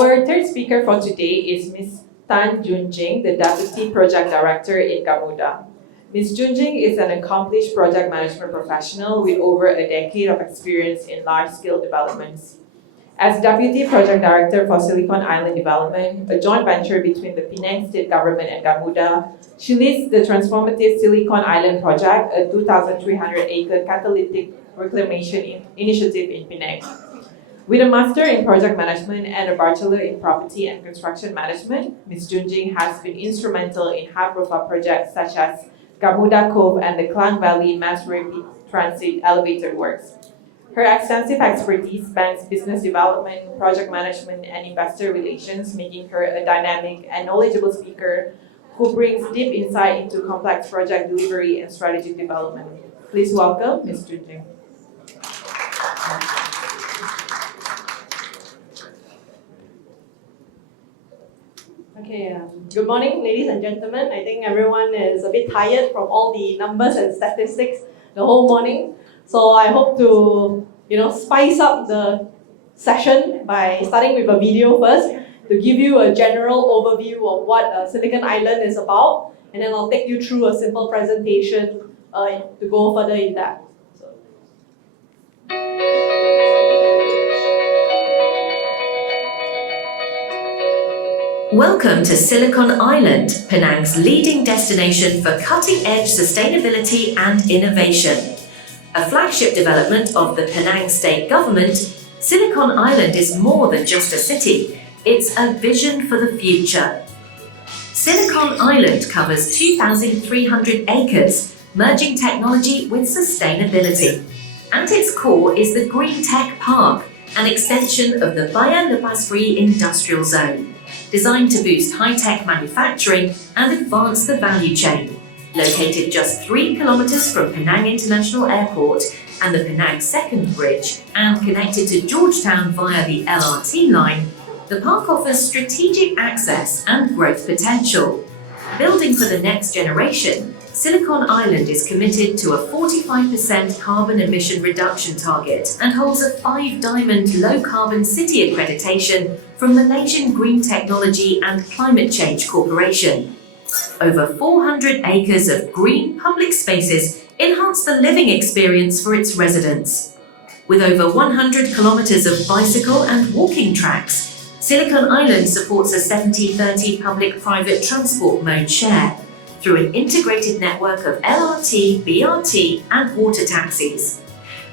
Our third speaker for today is Ms Tan Jun Jing, the Deputy Project Director in Gamuda. Ms Jun Jing is an accomplished project management professional with over a decade of experience in large-scale developments. As Deputy Project Director for Silicon Island Development, a joint venture between the Penang State Government and Gamuda, she leads the transformative Silicon Island Project, a 2,300-acre catalytic reclamation initiative in Penang. With a Master in Project Management and a Bachelor in Property and Construction Management, Ms Jun Jing has been instrumental in high-profile projects such as Gamuda Cove and the Klang Valley Mass Rapid Transit Elevator Works. Her extensive expertise spans business development, project management, and investor relations, making her a dynamic and knowledgeable speaker who brings deep insight into complex project delivery and strategic development. Please welcome Ms. Jun Jing. Okay, good morning, ladies and gentlemen. I think everyone is a bit tired from all the numbers and statistics the whole morning. So I hope to, spice up the session by starting with a video first to give you a general overview of what Silicon Island is about, and then I'll take you through a simple presentation to go further in depth. Welcome to Silicon Island, Penang's leading destination for cutting-edge sustainability and innovation. A flagship development of the Penang State Government, Silicon Island is more than just a city, it's a vision for the future. Silicon Island covers 2,300 acres, merging technology with sustainability. At its core is the Green Tech Park, an extension of the Bayan Lepas Free Industrial Zone, designed to boost high-tech manufacturing and advance the value chain. Located just 3 kilometers from Penang International Airport and the Penang Second Bridge, and connected to Georgetown via the LRT line, the park offers strategic access and growth potential. Building for the next generation, Silicon Island is committed to a 45% carbon emission reduction target and holds a 5-diamond low-carbon city accreditation from Malaysian Green Technology and Climate Change Corporation. Over 400 acres of green public spaces enhance the living experience for its residents. With over 100 kilometers of bicycle and walking tracks, Silicon Island supports a 70-30 public-private transport mode share through an integrated network of LRT, BRT, and water taxis.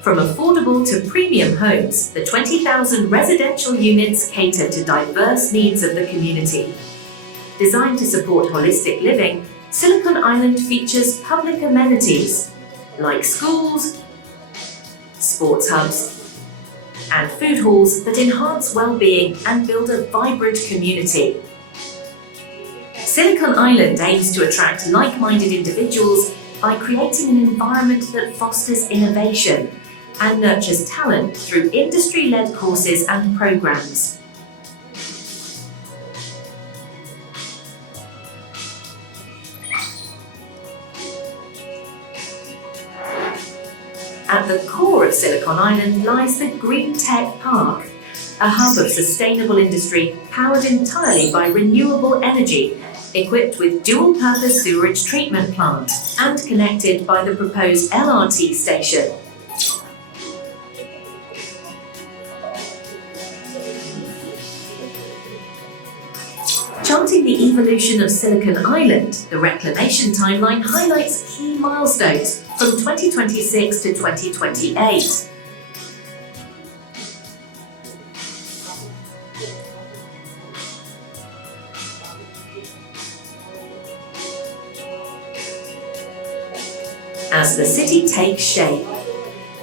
From affordable to premium homes, the 20,000 residential units cater to diverse needs of the community. Designed to support holistic living, Silicon Island features public amenities like schools, sports hubs, and food halls that enhance well-being and build a vibrant community. Silicon Island aims to attract like-minded individuals by creating an environment that fosters innovation and nurtures talent through industry-led courses and programs. At the core of Silicon Island lies the Green Tech Park, a hub of sustainable industry powered entirely by renewable energy, equipped with dual-purpose sewerage treatment plant and connected by the proposed LRT station. Charting the evolution of Silicon Island, the reclamation timeline highlights key milestones from 2026 to 2028. As the city takes shape.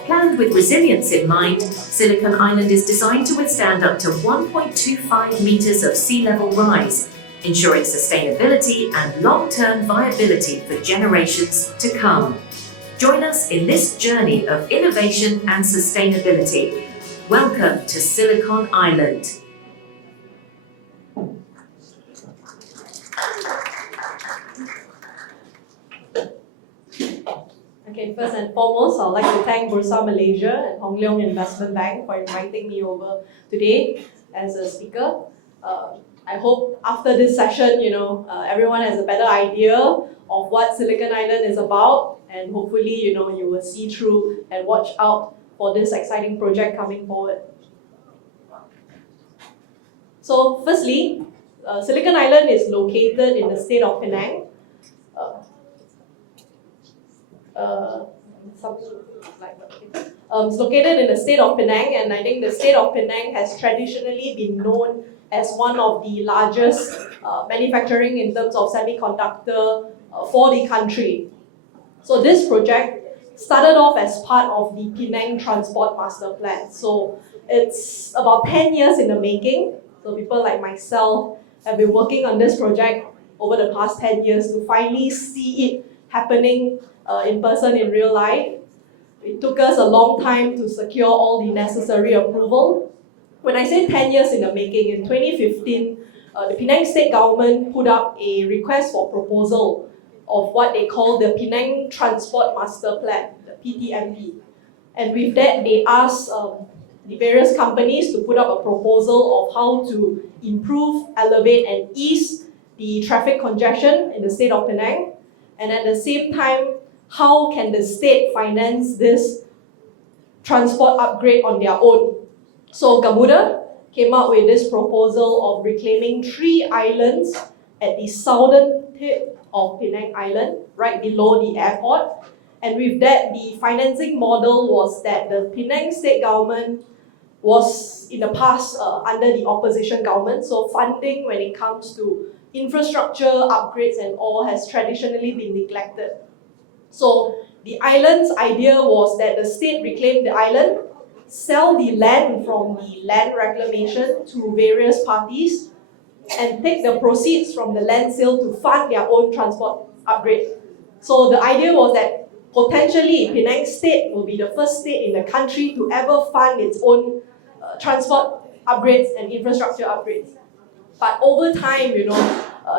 Planned with resilience in mind, Silicon Island is designed to withstand up to 1.25 meters of sea level rise, ensuring sustainability and long-term viability for generations to come. Join us in this journey of innovation and sustainability. Welcome to Silicon Island. Okay, first and foremost, I'd like to thank Bursa Malaysia and Hong Leong Investment Bank for inviting me over today as a speaker. I hope after this session, everyone has a better idea of what Silicon Island is about, and hopefully, you will see through and watch out for this exciting project coming forward. So, firstly, Silicon Island is located in the state of Penang. It's located in the state of Penang, and I think the state of Penang has traditionally been known as one of the largest manufacturing in terms of semiconductor for the country. So this project started off as part of the Penang Transport Master Plan. So it's about 10 years in the making. So people like myself have been working on this project over the past 10 years to finally see it happening in person in real life. It took us a long time to secure all the necessary approval. When I say 10 years in the making, in 2015, the Penang state government put up a request for proposal of what they call the Penang Transport Master Plan, the PTMP. And with that, they asked the various companies to put up a proposal of how to improve, elevate, and ease the traffic congestion in the state of Penang. And at the same time, how can the state finance this transport upgrade on their own? So Gamuda came up with this proposal of reclaiming 3 islands at the southern tip of Penang Island, right below the airport. And with that, the financing model was that the Penang state government was in the past under the opposition government, so funding when it comes to infrastructure upgrades and all has traditionally been neglected. So the island's idea was that the state reclaim the island, sell the land from the land reclamation to various parties, and take the proceeds from the land sale to fund their own transport upgrade. So the idea was that potentially Penang state will be the first state in the country to ever fund its own transport upgrades and infrastructure upgrades. But over time,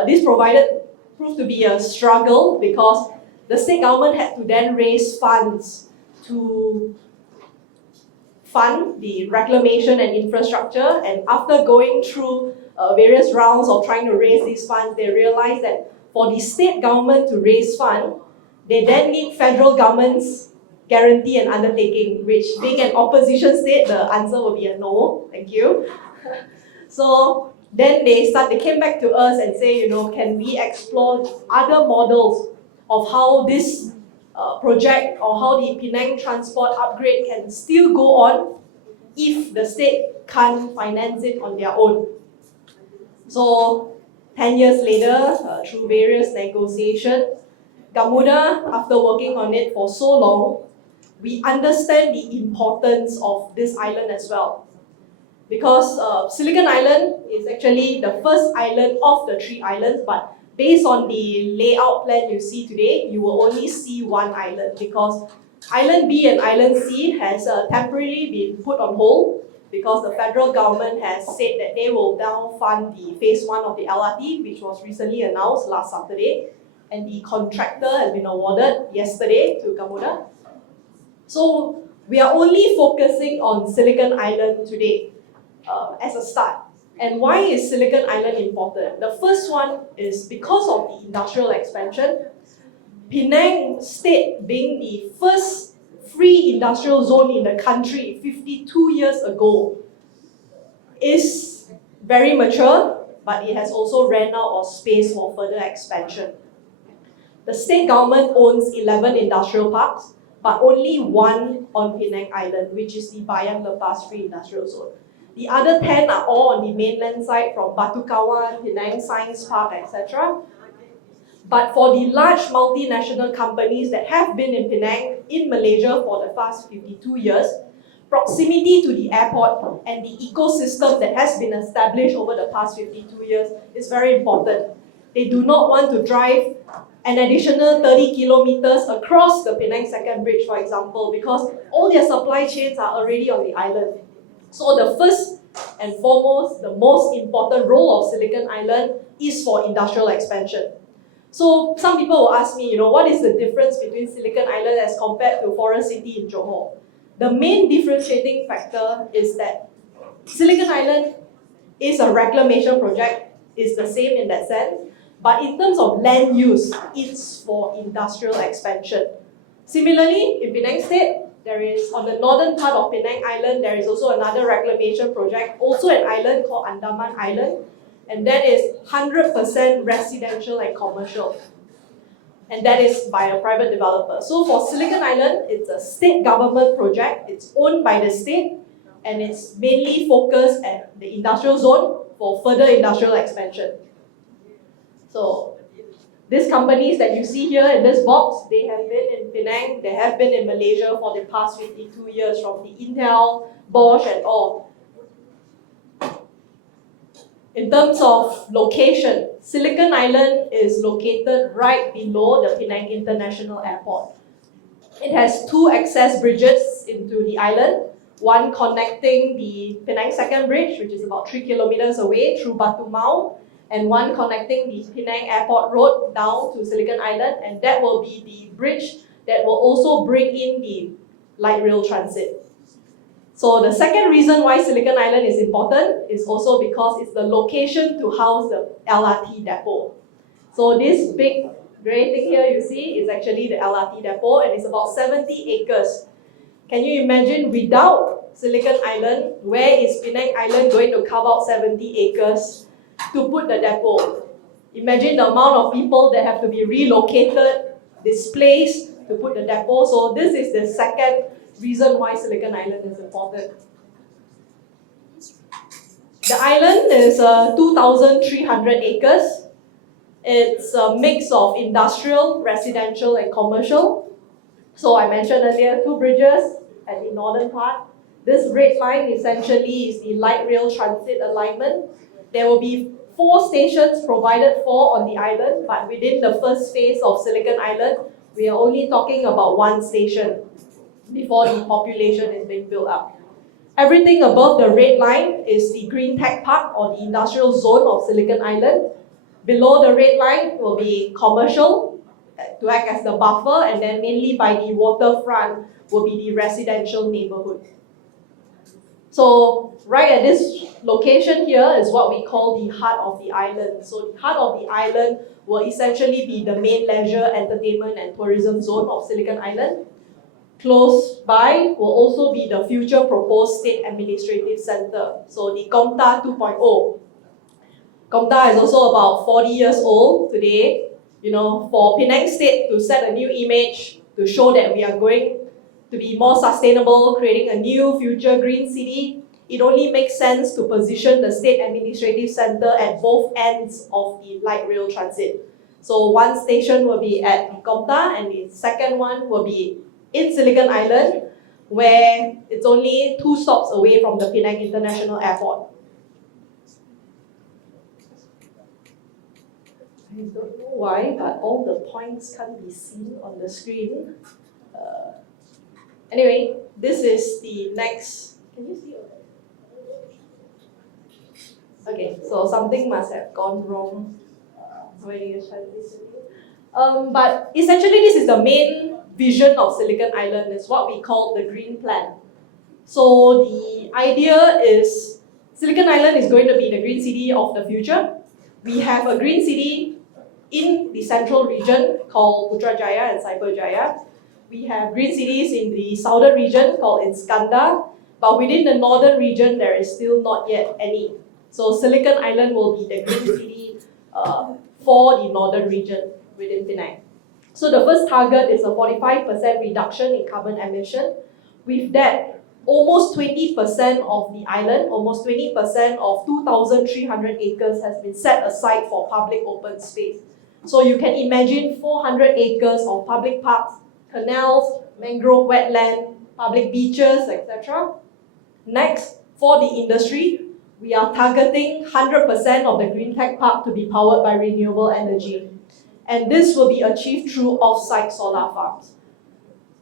this proved to be a struggle because the state government had to then raise funds to fund the reclamation and infrastructure. And after going through various rounds of trying to raise these funds, they realized that for the state government to raise funds, they then need federal government's guarantee and undertaking, which being an opposition state, the answer will be a no, thank you. So then they came back to us and say, can we explore other models of how this project or how the Penang transport upgrade can still go on if the state can't finance it on their own. So 10 years later, through various negotiations, Gamuda, after working on it for so long, we understand the importance of this island as well. Because Silicon Island is actually the first island of the 3 islands, but based on the layout plan you see today, you will only see 1 island because Island B and Island C has temporarily been put on hold because the federal government has said that they will now fund the phase 1 of the LRT, which was recently announced last Saturday, and the contractor has been awarded yesterday to Gamuda. So we are only focusing on Silicon Island today as a start. And why is Silicon Island important? The first one is because of the industrial expansion. Penang State being the first free industrial zone in the country 52 years ago is very mature, but it has also ran out of space for further expansion. The state government owns 11 industrial parks, but only 1 on Penang Island, which is the Bayang Lepas Free Industrial Zone. The other 10 are all on the mainland side from Batu Kawan, Penang Science Park, etc. But for the large multinational companies that have been in Penang, in Malaysia for the past 52 years, proximity to the airport and the ecosystem that has been established over the past 52 years is very important. They do not want to drive an additional 30 kilometers across the Penang Second Bridge, for example, because all their supply chains are already on the island. So the first and foremost, the most important role of Silicon Island is for industrial expansion. So some people will ask me, what is the difference between Silicon Island as compared to Forest City in Johor? The main differentiating factor is that Silicon Island is a reclamation project, it's the same in that sense. But in terms of land use, it's for industrial expansion. Similarly, in Penang State, there is, on the northern part of Penang Island, there is also another reclamation project, also an island called Andaman Island, and that is 100% residential and commercial. And that is by a private developer. So for Silicon Island, it's a state government project, it's owned by the state, and it's mainly focused at the industrial zone for further industrial expansion. So these companies that you see here in this box, they have been in Penang, they have been in Malaysia for the past 52 years, from the Intel, Bosch and all. In terms of location, Silicon Island is located right below the Penang International Airport. It has two access bridges into the island, one connecting the Penang Second Bridge, which is about 3 kilometers away through Batu Mau, and one connecting the Penang Airport Road down to Silicon Island, and that will be the bridge that will also bring in the light rail transit. So the second reason why Silicon Island is important is also because it's the location to house the LRT depot. So this big grey thing here you see is actually the LRT depot, and it's about 70 acres. Can you imagine, without Silicon Island, where is Penang Island going to carve out 70 acres to put the depot? Imagine the amount of people that have to be relocated, displaced to put the depot. So this is the second reason why Silicon Island is important. The island is 2,300 acres. It's a mix of industrial, residential and commercial. So I mentioned earlier, two bridges at the northern part. This red line essentially is the light rail transit alignment. There will be 4 stations provided for on the island, but within the first phase of Silicon Island, we are only talking about 1 station before the population is being built up. Everything above the red line is the Green Tech Park or the industrial zone of Silicon Island. Below the red line will be commercial to act as the buffer, and then mainly by the waterfront will be the residential neighborhood. So right at this location here is what we call the heart of the island. So the heart of the island will essentially be the main leisure, entertainment and tourism zone of Silicon Island. Close by will also be the future proposed state administrative center, so the Komta 2.0. Komta is also about 40 years old today. You know, for Penang State to set a new image, to show that we are going to be more sustainable, creating a new future green city, it only makes sense to position the state administrative center at both ends of the light rail transit. So one station will be at Komta and the second one will be in Silicon Island, where it's only 2 stops away from the Penang International Airport. I don't know why, but all the points can't be seen on the screen. Anyway, this is the next. Can you see? Okay, so something must have gone wrong when you transitioning. But essentially, this is the main vision of Silicon Island. Is what we call the Green Plan. So the idea is Silicon Island is going to be the green city of the future. We have a green city in the central region called Putrajaya and Cyberjaya. We have green cities in the southern region called Iskandar, but within the northern region there is still not yet any. So Silicon Island will be the green city for the northern region within Penang. So the first target is a 45% reduction in carbon emission. With that, almost 20% of the island, almost 20% of 2,300 acres has been set aside for public open space. So you can imagine 400 acres of public parks, canals, mangrove wetland, public beaches, etc. Next, for the industry, we are targeting 100% of the Green Tech Park to be powered by renewable energy. And this will be achieved through off-site solar farms.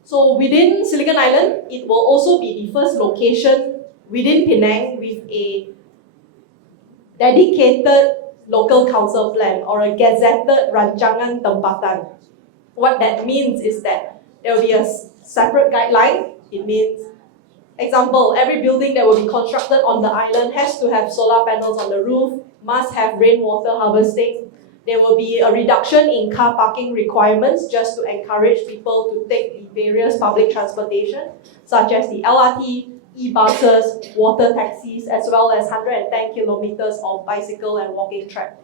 So within Silicon Island, it will also be the first location within Penang with a dedicated local council plan or a gazetted rancangan tempatan. What that means is that there will be a separate guideline. It means Example, every building that will be constructed on the island has to have solar panels on the roof, must have rainwater harvesting. There will be a reduction in car parking requirements just to encourage people to take the various public transportation, such as the LRT, e-buses, water taxis, as well as 110 kilometers of bicycle and walking track.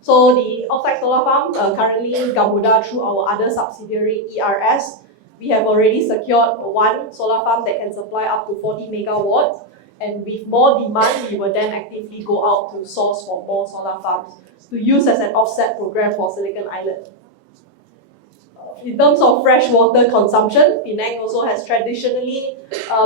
So the offsite solar farm, currently Gamuda through our other subsidiary ERS, we have already secured one solar farm that can supply up to 40 megawatts. And with more demand, we will then actively go out to source for more solar farms to use as an offset program for Silicon Island. In terms of fresh water consumption, Penang also has traditionally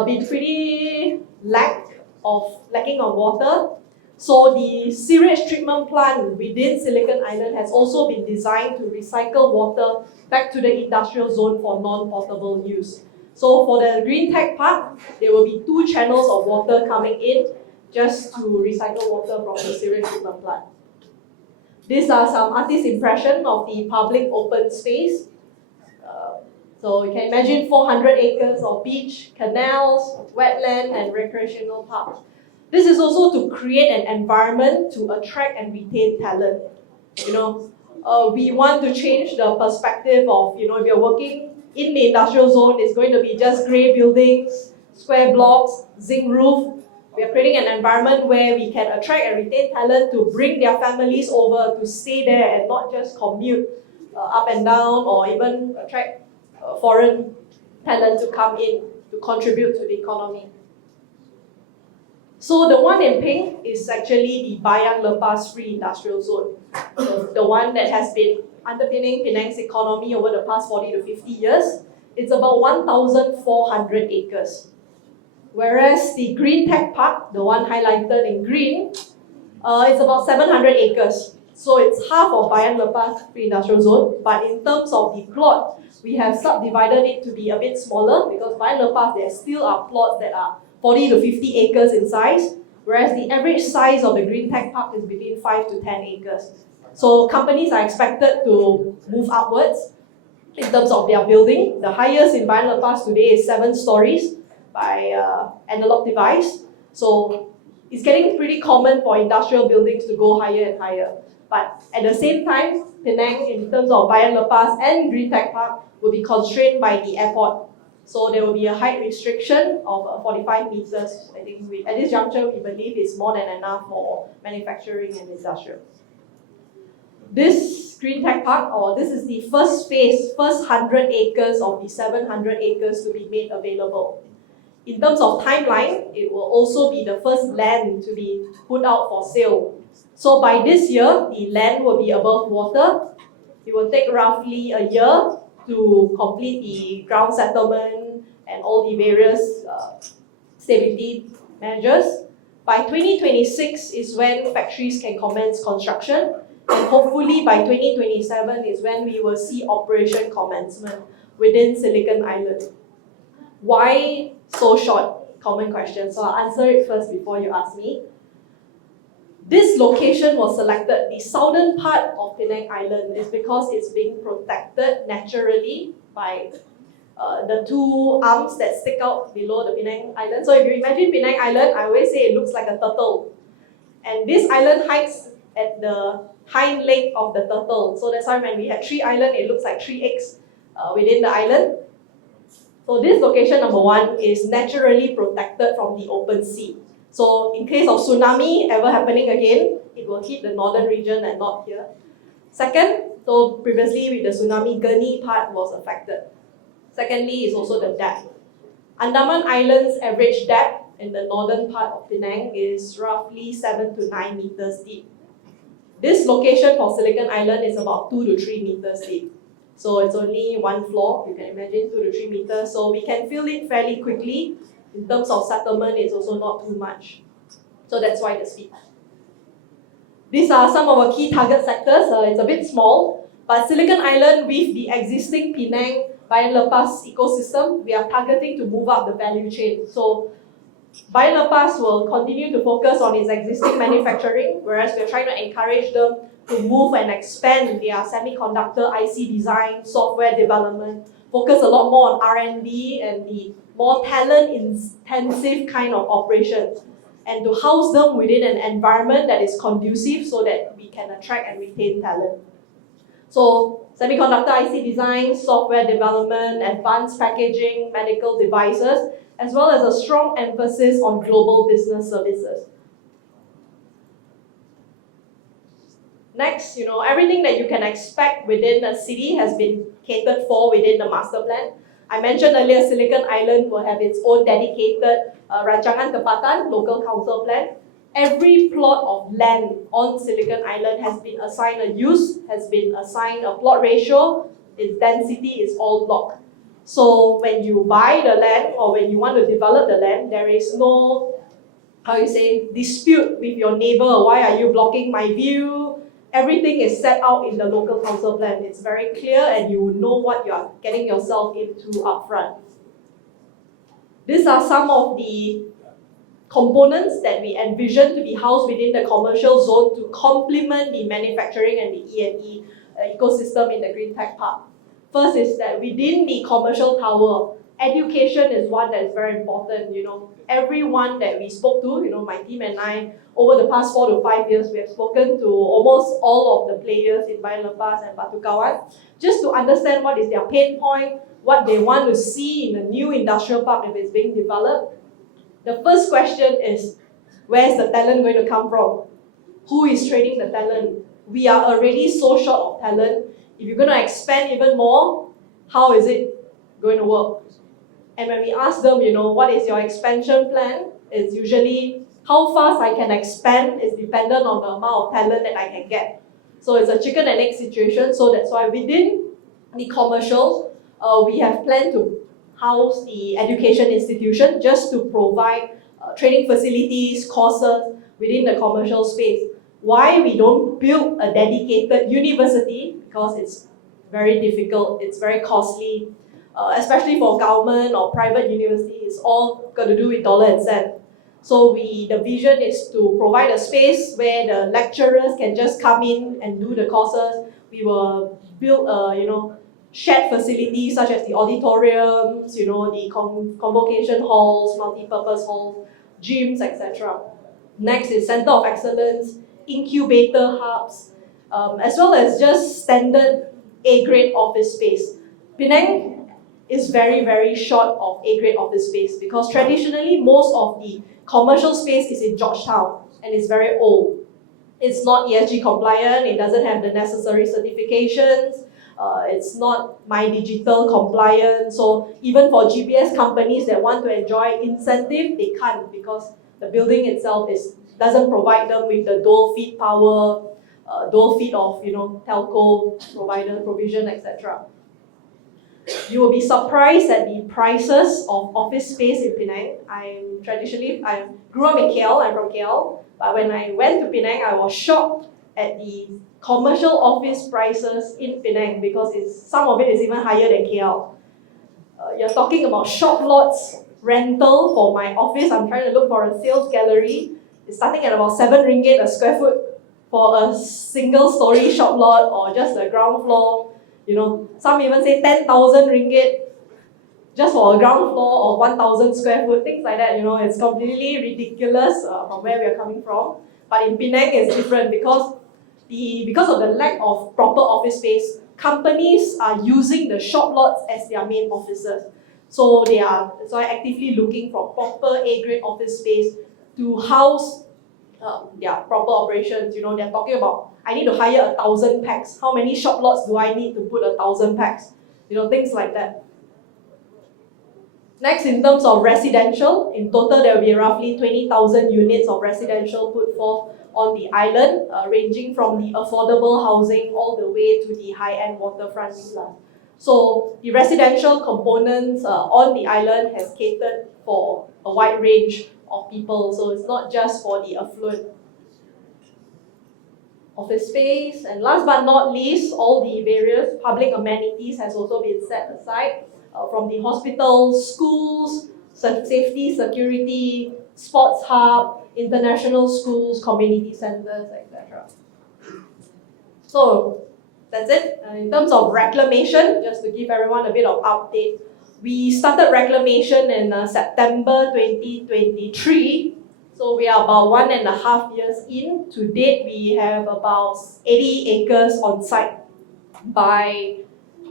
been pretty lacking of water. So the sewage treatment plant within Silicon Island has also been designed to recycle water back to the industrial zone for non-potable use. So for the Green Tech Park, there will be 2 channels of water coming in just to recycle water from the sewage treatment plant. These are some artist impression of the public open space. So you can imagine 400 acres of beach, canals, wetland, and recreational parks. This is also to create an environment to attract and retain talent. We want to change the perspective of, if you're working in the industrial zone, it's going to be just grey buildings, square blocks, zinc roof. We are creating an environment where we can attract and retain talent to bring their families over to stay there and not just commute up and down, or even attract foreign talent to come in to contribute to the economy. So the one in pink is actually the Bayan Lepas Free Industrial Zone, the one that has been underpinning Penang's economy over the past 40 to 50 years. It's about 1,400 acres. Whereas the Green Tech Park, the one highlighted in green, is about 700 acres. So it's half of Bayan Lepas Free Industrial Zone, but in terms of the plot, we have subdivided it to be a bit smaller because Bayan Lepas, there still are plots that are 40 to 50 acres in size, whereas the average size of the Green Tech Park is between 5 to 10 acres. So companies are expected to move upwards in terms of their building. The highest in Bayan Lepas today is 7 stories by analog device. So it's getting pretty common for industrial buildings to go higher and higher. But at the same time, Penang, in terms of Bayan Lepas and Green Tech Park, will be constrained by the airport. So there will be a height restriction of 45 meters. I think at this juncture, we believe is more than enough for manufacturing and industrial. This Green Tech Park, this is the first phase, first 100 acres of the 700 acres to be made available. In terms of timeline, it will also be the first land to be put out for sale. So by this year, the land will be above water. It will take roughly a year to complete the ground settlement and all the various stability measures. By 2026 is when factories can commence construction, and hopefully by 2027 is when we will see operation commencement within Silicon Island. Why so short? Common question. So I'll answer it first before you ask me. This location was selected, the southern part of Penang Island, is because it's being protected naturally by the 2 arms that stick out below the Penang Island. So if you imagine Penang Island, I always say it looks like a turtle. And this island hides at the hind leg of the turtle. So that's why when we had 3 islands, it looks like 3 eggs within the island. So this location, number 1, is naturally protected from the open sea. So in case of tsunami ever happening again, it will hit the northern region and not here. Second, so previously with the tsunami, Gurni part was affected. Secondly is also the depth. Andaman Island's average depth in the northern part of Penang is roughly 7 to 9 meters deep. This location for Silicon Island is about 2 to 3 meters deep. So it's only 1 floor, you can imagine 2 to 3 meters. So we can fill it fairly quickly. In terms of settlement, it's also not too much. So that's why the speed. These are some of our key target sectors. It's a bit small, but Silicon Island with the existing Penang, Bayan Lepas ecosystem, we are targeting to move up the value chain. So Bayan Lepas will continue to focus on its existing manufacturing, whereas we're trying to encourage them to move and expand their semiconductor IC design, software development, focus a lot more on R&D and the more talent-intensive kind of operations, and to house them within an environment that is conducive so that we can attract and retain talent. So semiconductor IC design, software development, advanced packaging, medical devices, as well as a strong emphasis on global business services. Next, everything that you can expect within a city has been catered for within the master plan. I mentioned earlier, Silicon Island will have its own dedicated Rancangan Tempatan local council plan. Every plot of land on Silicon Island has been assigned a use, has been assigned a plot ratio, its density is all locked. So when you buy the land or when you want to develop the land, there is no, dispute with your neighbor. Why are you blocking my view? Everything is set out in the local council plan. It's very clear and you know what you are getting yourself into upfront. These are some of the components that we envision to be housed within the commercial zone to complement the manufacturing and the E&E ecosystem in the Green Tech Park. First is that within the commercial tower, education is one that is very important. Everyone that we spoke to, my team and I, over the past 4 to 5 years, we have spoken to almost all of the players in Bayan Lepas and Batu Kawan, just to understand what is their pain point, what they want to see in the new industrial park if it's being developed. The first question is, where's the talent going to come from? Who is training the talent? We are already so short of talent. If you're going to expand even more, how is it going to work? And when we ask them, what is your expansion plan? It's usually how fast I can expand is dependent on the amount of talent that I can get. So it's a chicken and egg situation. So that's why within the commercial, we have planned to house the education institution just to provide training facilities, courses within the commercial space. Why we don't build a dedicated university? Because it's very difficult, it's very costly, especially for government or private university. It's all got to do with dollar and cent. So the vision is to provide a space where the lecturers can just come in and do the courses. We will build shared facilities such as the auditoriums, the convocation halls, multi-purpose halls, gyms, etc. Next is Center of Excellence, incubator hubs, as well as just standard A-grade office space. Penang is very, very short of A-grade office space because traditionally most of the commercial space is in Georgetown and it's very old. It's not ESG compliant, it doesn't have the necessary certifications, it's not My Digital compliant. So even for GPS companies that want to enjoy incentive, they can't because the building itself doesn't provide them with the dual feed power, dual feed of telco provider provision, etc. You will be surprised at the prices of office space in Penang. I grew up in KL, I'm from KL, but when I went to Penang, I was shocked at the commercial office prices in Penang because some of it is even higher than KL. You're talking about shop lots, rental for my office. I'm trying to look for a sales gallery. It's starting at about 7 ringgit a square foot for a single story shop lot or just a ground floor. Some even say 10,000 ringgit just for a ground floor or 1,000 square foot, things like that. It's completely ridiculous from where we are coming from. But in Penang, it's different because of the lack of proper office space. Companies are using the shop lots as their main offices. So they are actively looking for proper A-grade office space to house their proper operations. They're talking about, I need to hire 1,000 packs. How many shop lots do I need to put 1,000 packs? Things like that. Next, in terms of residential, in total there will be roughly 20,000 units of residential put forth on the island, ranging from the affordable housing all the way to the high-end waterfront villas. So the residential components on the island has catered for a wide range of people. So it's not just for the affluent. Office space, and last but not least, all the various public amenities has also been set aside from the hospitals, schools, safety, security, sports hub, international schools, community centers, etc. So that's it. In terms of reclamation, just to give everyone a bit of update, we started reclamation in September 2023. So we are about 1.5 years in. To date, we have about 80 acres on site. By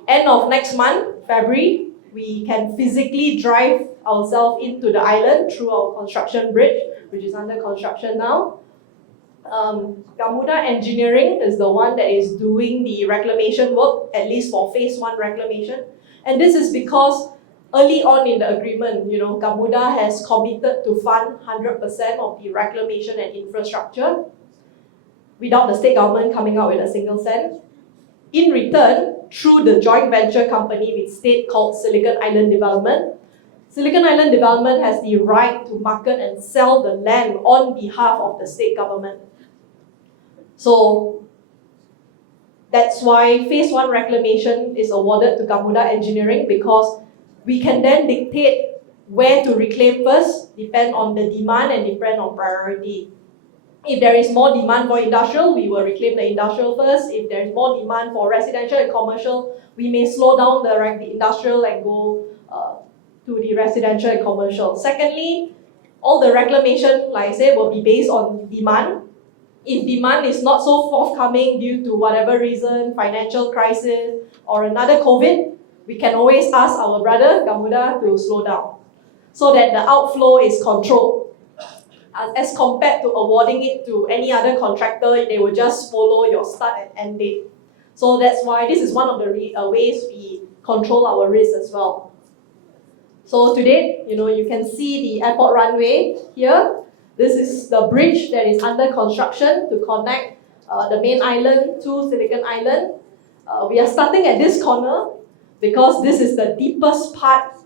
end of next month, February, we can physically drive ourselves into the island through our construction bridge, which is under construction now. Gamuda Engineering is the one that is doing the reclamation work, at least for phase 1 reclamation. And this is because early on in the agreement, Gamuda has committed to fund 100% of the reclamation and infrastructure without the state government coming out with a single cent. In return, through the joint venture company with state called Silicon Island Development, Silicon Island Development has the right to market and sell the land on behalf of the state government. So that's why phase 1 reclamation is awarded to Gamuda Engineering, because we can then dictate where to reclaim first, depend on the demand and depend on priority. If there is more demand for industrial, we will reclaim the industrial first. If there is more demand for residential and commercial, we may slow down the industrial and go to the residential and commercial. Secondly, all the reclamation, like I said, will be based on demand. If demand is not so forthcoming due to whatever reason, financial crisis or another COVID, we can always ask our brother, Gamuda, to slow down so that the outflow is controlled. As compared to awarding it to any other contractor, they will just follow your start and end date. So that's why this is one of the ways we control our risk as well. So today, you can see the airport runway here. This is the bridge that is under construction to connect the main island to Silicon Island. We are starting at this corner because this is the deepest part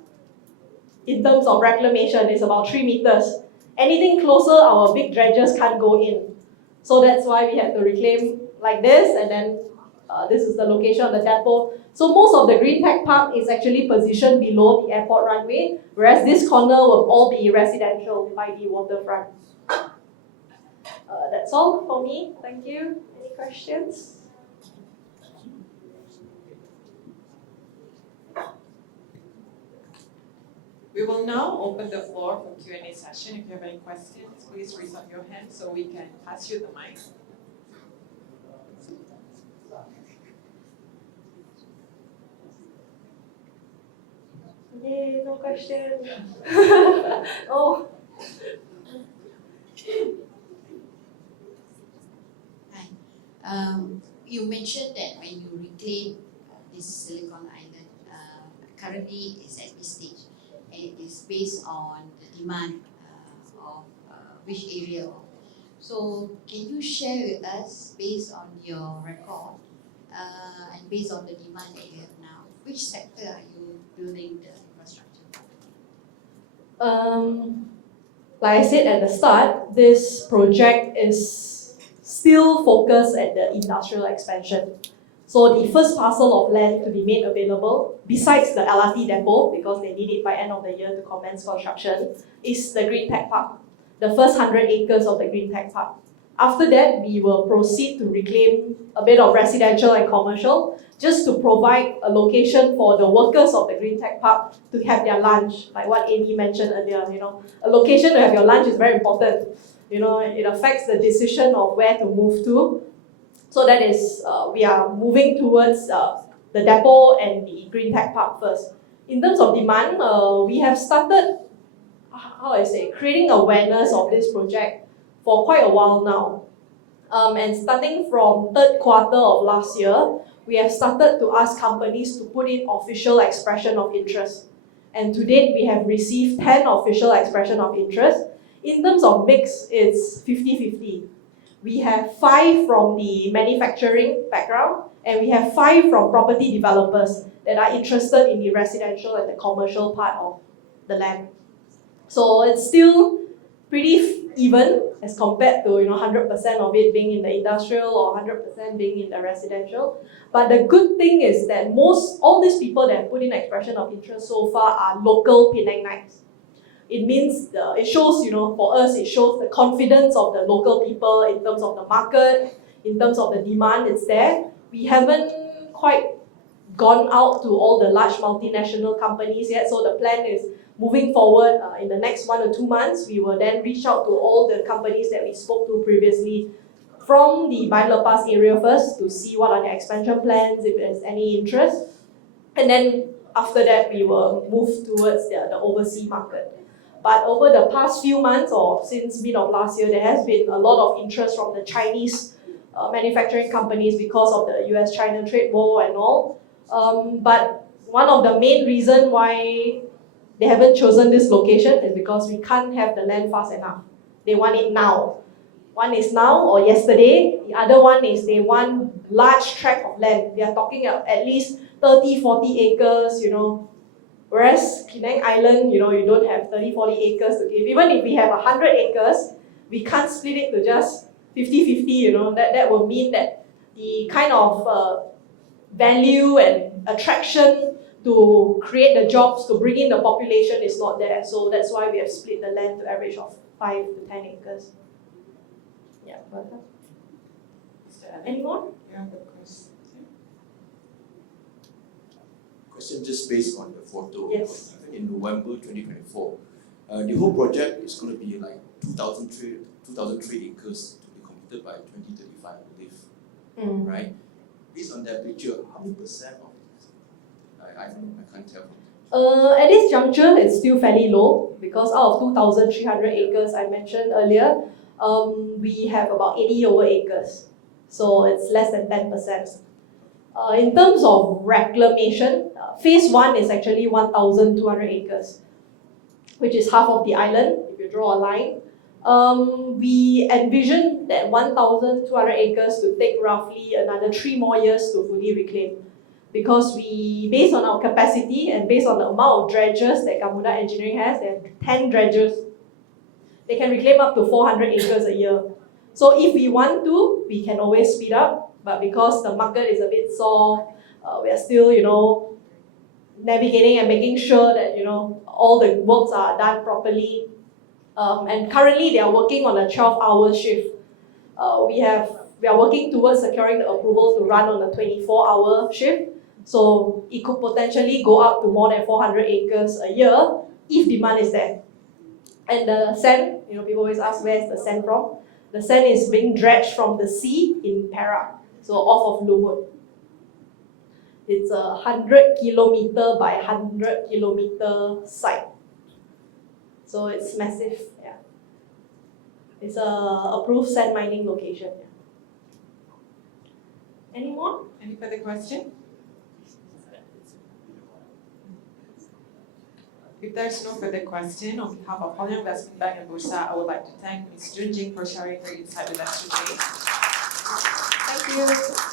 in terms of reclamation. It's about 3 meters. Anything closer, our big dredgers can't go in. So that's why we had to reclaim like this, and then this is the location of the depot. So most of the Green Tech Park is actually positioned below the airport runway, whereas this corner will all be residential by the waterfront. That's all for me. Thank you. Any questions? We will now open the floor for Q&A session. If you have any questions, please raise up your hand so we can pass you the mic. Yay, no question. Oh. Hi. You mentioned that when you reclaim this Silicon Island, currently it's at this stage. It is based on the demand of which area. So can you share with us, based on your record and based on the demand that you have now, which sector are you building the infrastructure? Like I said at the start, this project is still focused at the industrial expansion. So the first parcel of land to be made available, besides the LRT depot, because they need it by end of the year to commence construction, is the Green Tech Park, the first 100 acres of the Green Tech Park. After that, we will proceed to reclaim a bit of residential and commercial, just to provide a location for the workers of the Green Tech Park to have their lunch, like what Amy mentioned earlier. A location to have your lunch is very important. It affects the decision of where to move to. So that is, we are moving towards the depot and the Green Tech Park first. In terms of demand, we have started, creating awareness of this project for quite a while now. And starting from third quarter of last year, we have started to ask companies to put in official expression of interest. And to date, we have received 10 official expression of interest. In terms of mix, it's 50-50. We have 5 from the manufacturing background, and we have 5 from property developers that are interested in the residential and the commercial part of the land. So it's still pretty even as compared to 100% of it being in the industrial or 100% being in the residential. But the good thing is that all these people that have put in expression of interest so far are local Penangites. It means, it shows, for us, it shows the confidence of the local people in terms of the market, in terms of the demand, it's there. We haven't quite gone out to all the large multinational companies yet. So the plan is moving forward in the next 1 or 2 months. We will then reach out to all the companies that we spoke to previously from the Bandar Lepas area first to see what are their expansion plans, if there's any interest. And then after that, we will move towards the overseas market. But over the past few months or since mid of last year, there has been a lot of interest from the Chinese manufacturing companies because of the US-China trade war and all. But one of the main reasons why they haven't chosen this location is because we can't have the land fast enough. They want it now. One is now or yesterday. The other one is they want large tract of land. They are talking at least 30, 40 acres, Whereas Penang Island, you don't have 30, 40 acres to give. Even if we have 100 acres, we can't split it to just 50-50, That will mean that the kind of value and attraction to create the jobs, to bring in the population is not there. So that's why we have split the land to average of 5 to 10 acres. Yeah. Any more? Yeah, of course. Question just based on the photo. Yes. I think in November 2024, the whole project is going to be like 2,003 acres to be completed by 2035, I believe. Right? Based on that picture, how many percent of it? I can't tell. At this juncture, it's still fairly low because out of 2,300 acres I mentioned earlier, we have about 80 over acres. So it's less than 10%. In terms of reclamation, phase 1 is actually 1,200 acres, which is half of the island, if you draw a line. We envision that 1,200 acres to take roughly another 3 more years to fully reclaim. Because based on our capacity and based on the amount of dredgers that Gamuda Engineering has, they have 10 dredgers. They can reclaim up to 400 acres a year. So if we want to, we can always speed up. But because the market is a bit sore, we are still, navigating and making sure that, all the works are done properly. And currently, they are working on a 12-hour shift. We are working towards securing the approval to run on a 24-hour shift. So it could potentially go up to more than 400 acres a year if demand is there. And the sand, people always ask where's the sand from. The sand is being dredged from the sea in Perak, so off of Lumut. It's a 100 kilometer by 100 kilometer site. So it's massive, yeah. It's a approved sand mining location. Yeah. Any more? Any further question? If there's no further question, on behalf of Holiday Investment Bank and Bursa, I would like to thank Ms. Jun Jing for sharing her insight with us today. Thank you.